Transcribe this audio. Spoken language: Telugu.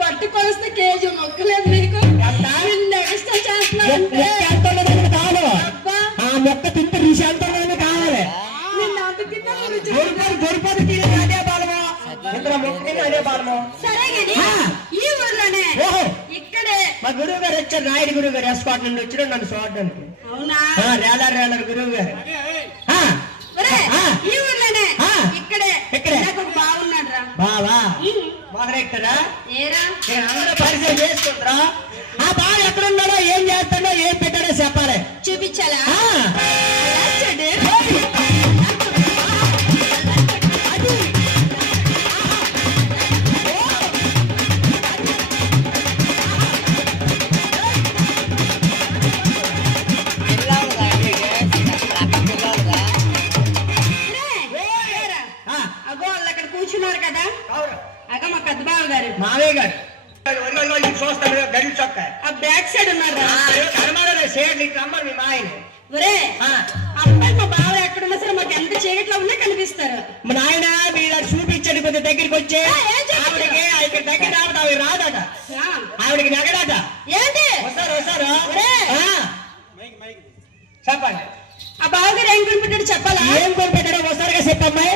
పట్టుకొస్తే కేజీ మొక్కలేదు మీకు ఎక్స్ట్రా చేస్తున్నారు. ఆ మొక్క తింటే రుచి కావాలి. అదే బాలము అదే బాలము. సరే ఈ ఊర్లోనే ఇక్కడే మా గురువు గారు వచ్చారు. నాయుడు గురువు గారు ఎస్పాట్ నుండి వచ్చారు నన్ను చూడడానికి. అవునా? రేలర్ గురువు గారు ఈ ఊర్లోనే ఇక్కడే బాగున్నాడు రా బావా. మొదలెట్టారా? ఏరా అందరూ పరిచయం చేసుకుంటారా? ఆ బావ ఎక్కడున్నాడో ఏం చేస్తాడో ఏం పెట్టాడో చెప్పాలి. చూపించాలా? కూర్చున్నారు కదా అగ మా పెద్ద బావ గారు మావయ్య గారు చూస్తాడు. గడి చొక్క ఆ బ్యాక్ సైడ్ ఉన్నారు. మీ మాయని ఒరే అబ్బాయి మా బావ ఎక్కడున్నా సరే మాకు ఎంత చీకట్లో ఉన్నా కనిపిస్తారు. మా నాయన మీరు చూపించండి కొద్ది దగ్గరికి వచ్చే ఆవిడకి ఇక్కడ దగ్గర రావడం ఆవిడ రాదట. ఆవిడకి నెగడట. ఏంటి వస్తారు చెప్పండి. ఆ బావ గారు ఏం కొనిపెట్టాడు చెప్పాలా? ఏం కొనిపెట్టాడో ఒకసారిగా చెప్పమ్మాయి.